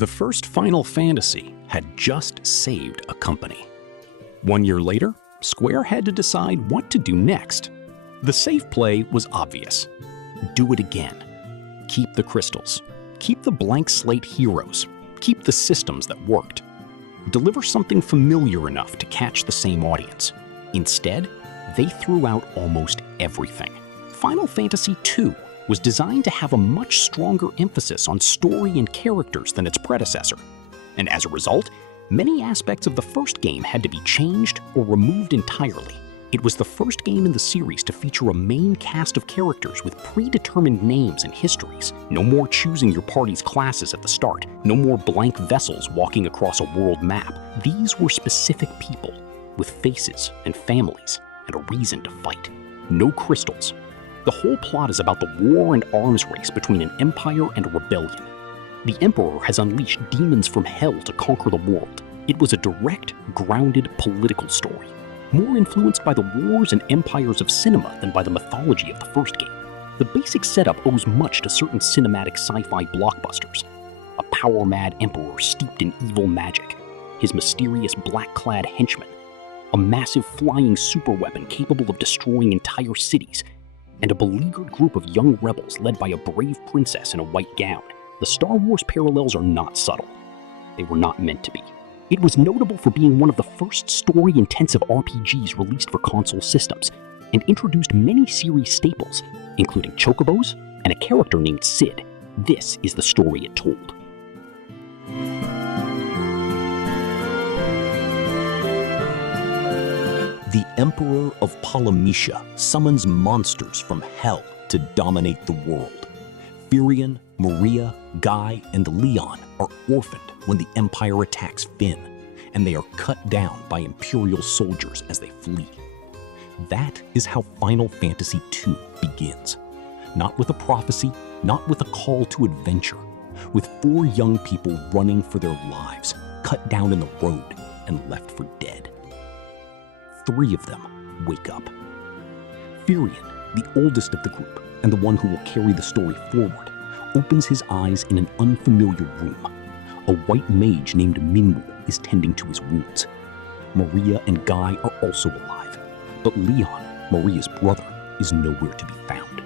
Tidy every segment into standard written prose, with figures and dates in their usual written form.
The first Final Fantasy had just saved a company. 1 year later, Square had to decide what to do next. The safe play was obvious. Do it again. Keep the crystals. Keep the blank slate heroes. Keep the systems that worked. Deliver something familiar enough to catch the same audience. Instead, they threw out almost everything. Final Fantasy II was designed to have a much stronger emphasis on story and characters than its predecessor. And as a result, many aspects of the first game had to be changed or removed entirely. It was the first game in the series to feature a main cast of characters with predetermined names and histories. No more choosing your party's classes at the start. No more blank vessels walking across a world map. These were specific people with faces and families and a reason to fight. No crystals. The whole plot is about the war and arms race between an empire and a rebellion. The Emperor has unleashed demons from hell to conquer the world. It was a direct, grounded political story, more influenced by the wars and empires of cinema than by the mythology of the first game. The basic setup owes much to certain cinematic sci-fi blockbusters. A power-mad emperor steeped in evil magic, his mysterious black-clad henchmen, a massive flying superweapon capable of destroying entire cities, and a beleaguered group of young rebels led by a brave princess in a white gown. The Star Wars parallels are not subtle. They were not meant to be. It was notable for being one of the first story-intensive RPGs released for console systems, and introduced many series staples, including chocobos and a character named Sid. This is the story it told. The Emperor of Polymecia summons monsters from hell to dominate the world. Firion, Maria, Guy, and Leon are orphaned when the Empire attacks Fynn, and they are cut down by Imperial soldiers as they flee. That is how Final Fantasy II begins. Not with a prophecy, not with a call to adventure, with 4 young people running for their lives, cut down in the road and left for dead. 3 of them wake up. Firion, the oldest of the group and the one who will carry the story forward, opens his eyes in an unfamiliar room. A white mage named Minwu is tending to his wounds. Maria and Guy are also alive, but Leon, Maria's brother, is nowhere to be found.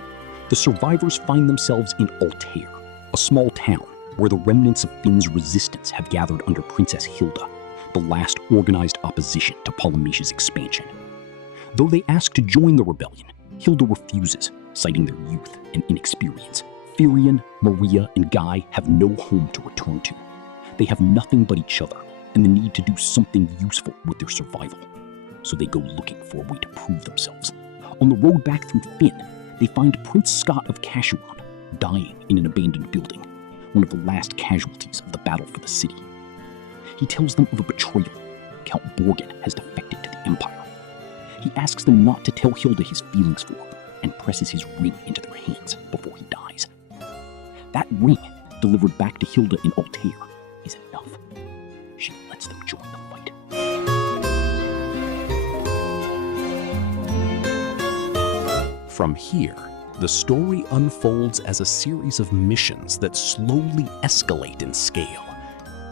The survivors find themselves in Altair, a small town where the remnants of Fynn's resistance have gathered under Princess Hilda, the last organized opposition to Polymecia's expansion. Though they ask to join the rebellion, Hilda refuses, citing their youth and inexperience. Firion, Maria, and Guy have no home to return to. They have nothing but each other and the need to do something useful with their survival. So they go looking for a way to prove themselves. On the road back through Fynn, they find Prince Scott of Cashuan dying in an abandoned building, one of the last casualties of the battle for the city. He tells them of a betrayal. Count Borghen has defected to the Empire. He asks them not to tell Hilda his feelings for him and presses his ring into their hands before he dies. That ring, delivered back to Hilda in Altair, is enough. She lets them join the fight. From here, the story unfolds as a series of missions that slowly escalate in scale,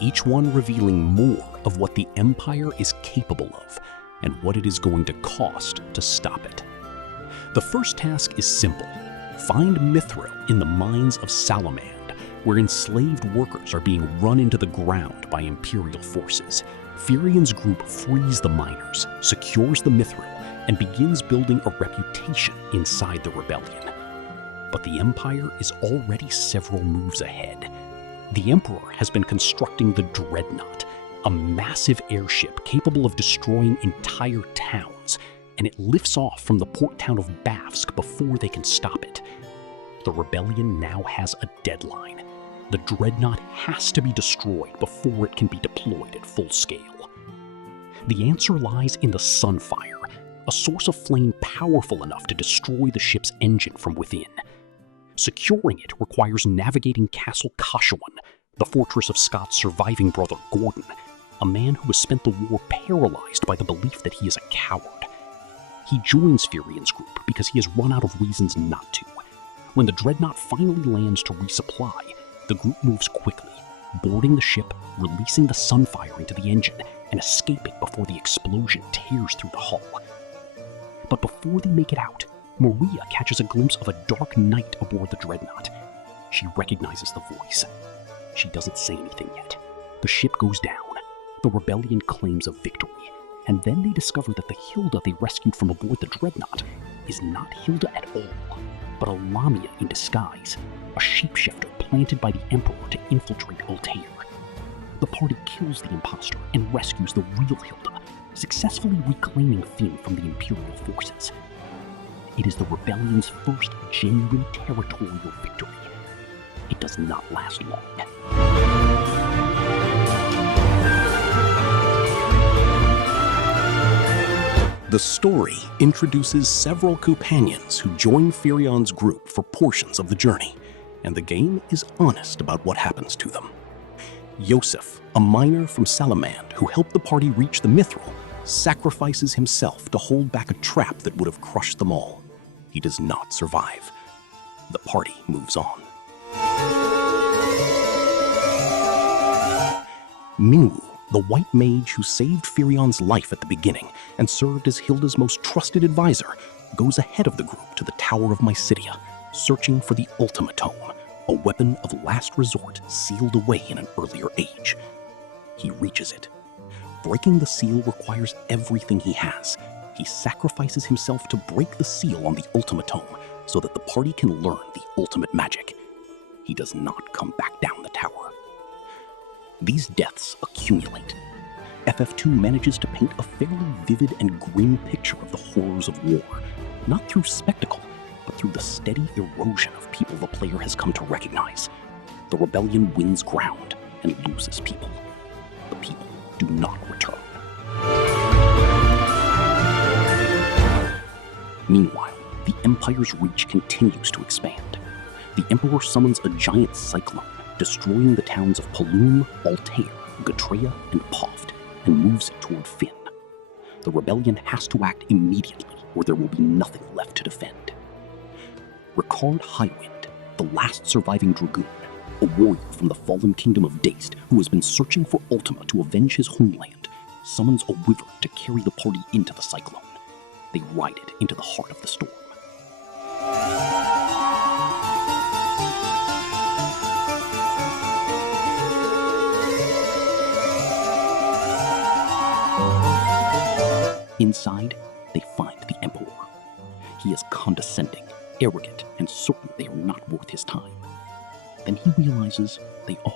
each one revealing more of what the Empire is capable of and what it is going to cost to stop it. The first task is simple. Find Mithril in the mines of Salamand, where enslaved workers are being run into the ground by Imperial forces. Firion's group frees the miners, secures the Mithril, and begins building a reputation inside the rebellion. But the Empire is already several moves ahead. The Emperor has been constructing the Dreadnought, a massive airship capable of destroying entire towns, and it lifts off from the port town of Bafsk before they can stop it. The rebellion now has a deadline. The Dreadnought has to be destroyed before it can be deployed at full scale. The answer lies in the Sunfire, a source of flame powerful enough to destroy the ship's engine from within. Securing it requires navigating Castle Kashuan, the fortress of Scott's surviving brother Gordon, a man who has spent the war paralyzed by the belief that he is a coward. He joins Firion's group because he has run out of reasons not to. When the Dreadnought finally lands to resupply, the group moves quickly, boarding the ship, releasing the sunfire into the engine, and escaping before the explosion tears through the hull. But before they make it out, Maria catches a glimpse of a dark knight aboard the dreadnought. She recognizes the voice. She doesn't say anything yet. The ship goes down. The rebellion claims a victory, and then they discover that the Hilda they rescued from aboard the dreadnought is not Hilda at all, but a Lamia in disguise, a shapeshifter planted by the Emperor to infiltrate Altair. The party kills the imposter and rescues the real Hilda, successfully reclaiming Fynn from the Imperial forces. It is the rebellion's first genuine territorial victory. It does not last long. The story introduces several companions who join Fyrion's group for portions of the journey, and the game is honest about what happens to them. Yosef, a miner from Salamand who helped the party reach the Mithril, sacrifices himself to hold back a trap that would have crushed them all. He does not survive. The party moves on. Minwu, the white mage who saved Fyrion's life at the beginning and served as Hilda's most trusted advisor, goes ahead of the group to the Tower of Mysidia, searching for the Ultimatome, a weapon of last resort sealed away in an earlier age. He reaches it. Breaking the seal requires everything he has. He sacrifices himself to break the seal on the Ultimatome so that the party can learn the ultimate magic. He does not come back down the tower. These deaths accumulate. FF2 manages to paint a fairly vivid and grim picture of the horrors of war, not through spectacle, but through the steady erosion of people the player has come to recognize. The rebellion wins ground and loses people. The people do not return. Meanwhile, the Empire's reach continues to expand. The Emperor summons a giant cyclone, destroying the towns of Paloom, Altair, Gatreya, and Poft, and moves it toward Fynn. The rebellion has to act immediately, or there will be nothing left to defend. Ricard Highwind, the last surviving dragoon, a warrior from the fallen kingdom of Dazed who has been searching for Ultima to avenge his homeland, summons a wyvern to carry the party into the cyclone. They ride it into the heart of the storm. Inside, they find the Emperor. He is condescending, arrogant, and certain they are not worth his time. Then he realizes they are.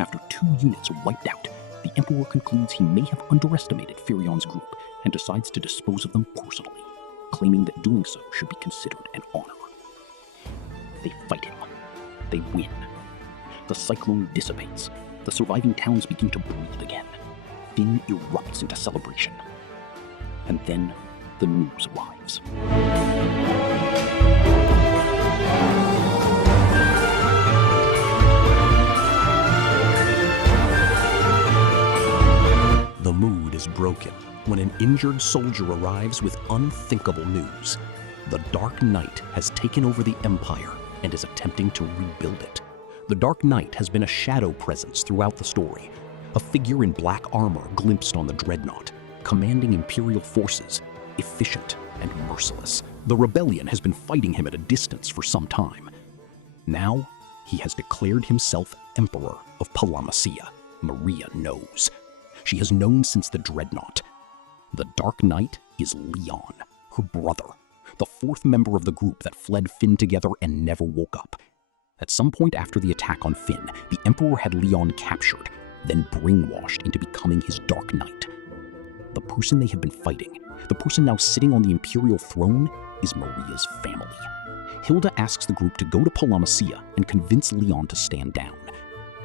After 2 units wiped out, the Emperor concludes he may have underestimated Fyrion's group and decides to dispose of them personally, claiming that doing so should be considered an honor. They fight him. They win. The cyclone dissipates. The surviving towns begin to breathe again. Fynn erupts into celebration. And then the news arrives. The mood is broken when an injured soldier arrives with unthinkable news. The Dark Knight has taken over the Empire and is attempting to rebuild it. The Dark Knight has been a shadow presence throughout the story, a figure in black armor glimpsed on the Dreadnought, commanding Imperial forces, efficient and merciless. The rebellion has been fighting him at a distance for some time. Now, he has declared himself Emperor of Palamisia. Maria knows. She has known since the Dreadnought. The Dark Knight is Leon, her brother, the 4th member of the group that fled Fynn together and never woke up. At some point after the attack on Fynn, the Emperor had Leon captured, then brainwashed into becoming his Dark Knight. The person they have been fighting, the person now sitting on the Imperial throne, is Maria's family. Hilda asks the group to go to Palamisia and convince Leon to stand down.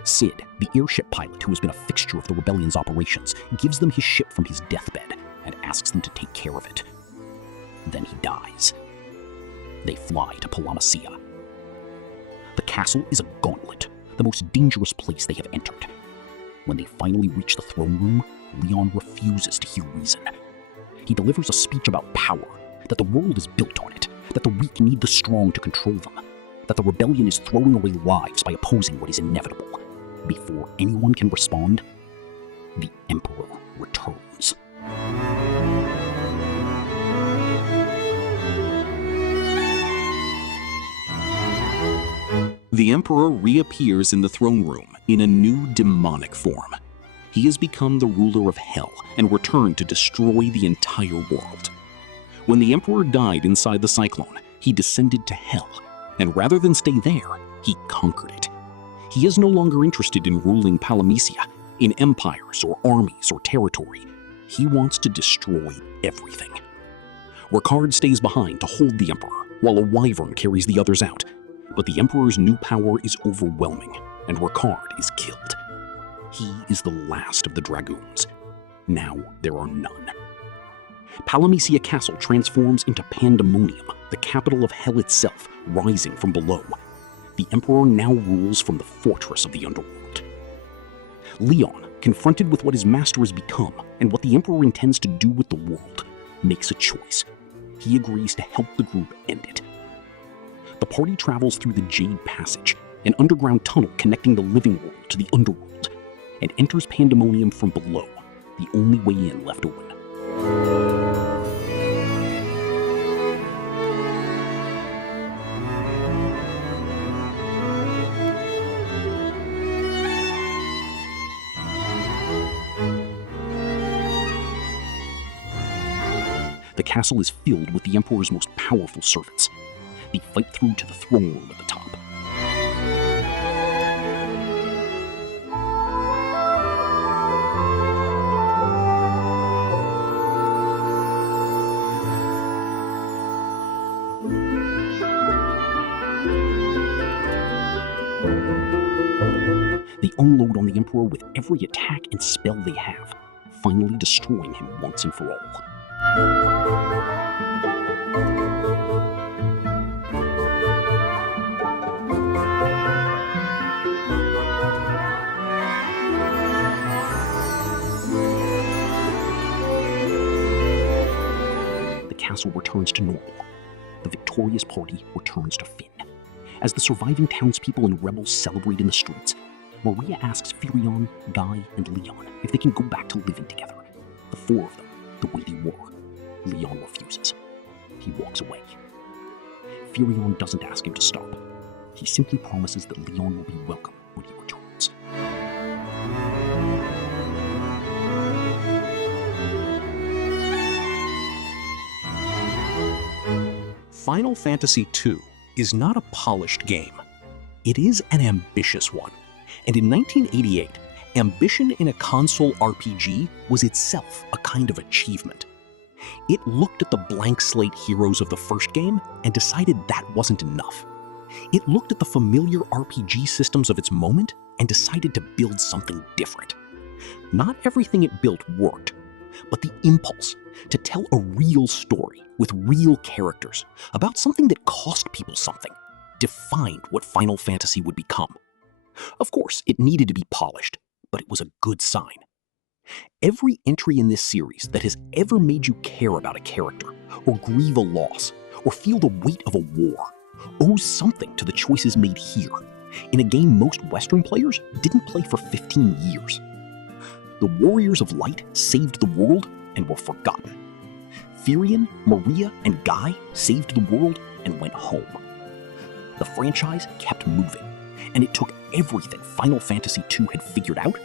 Sid, the airship pilot who has been a fixture of the rebellion's operations, gives them his ship from his deathbed and asks them to take care of it. Then he dies. They fly to Palamisia. The castle is a gauntlet, the most dangerous place they have entered. When they finally reach the throne room, Leon refuses to hear reason. He delivers a speech about power, that the world is built on it, that the weak need the strong to control them, that the rebellion is throwing away lives by opposing what is inevitable. Before anyone can respond, the Emperor returns. The Emperor reappears in the throne room in a new demonic form. He has become the ruler of Hell and returned to destroy the entire world. When the Emperor died inside the Cyclone, he descended to Hell, and rather than stay there, he conquered it. He is no longer interested in ruling Palamecia, in empires or armies or territory. He wants to destroy everything. Ricard stays behind to hold the Emperor, while a wyvern carries the others out. But the Emperor's new power is overwhelming, and Ricard is killed. He is the last of the Dragoons. Now there are none. Palamecia Castle transforms into Pandemonium, the capital of Hell itself, rising from below. The Emperor now rules from the fortress of the underworld. Leon, confronted with what his master has become and what the Emperor intends to do with the world, makes a choice. He agrees to help the group end it. The party travels through the Jade Passage, an underground tunnel connecting the living world to the underworld, and enters Pandemonium from below, the only way in left open. The castle is filled with the Emperor's most powerful servants. They fight through to the throne room at the top. They unload on the Emperor with every attack and spell they have, finally destroying him once and for all. The castle returns to normal. The victorious party returns to Fynn. As the surviving townspeople and rebels celebrate in the streets, Maria asks Firion, Guy, and Leon if they can go back to living together. The four of them, the way they were. Leon refuses. He walks away. Firion doesn't ask him to stop. He simply promises that Leon will be welcome when he returns. Final Fantasy II is not a polished game. It is an ambitious one. And in 1988, ambition in a console RPG was itself a kind of achievement. It looked at the blank slate heroes of the first game and decided that wasn't enough. It looked at the familiar RPG systems of its moment and decided to build something different. Not everything it built worked, but the impulse to tell a real story with real characters about something that cost people something defined what Final Fantasy would become. Of course, it needed to be polished, but it was a good sign. Every entry in this series that has ever made you care about a character, or grieve a loss, or feel the weight of a war, owes something to the choices made here, in a game most Western players didn't play for 15 years. The Warriors of Light saved the world and were forgotten. Firion, Maria, and Guy saved the world and went home. The franchise kept moving, and it took everything Final Fantasy II had figured out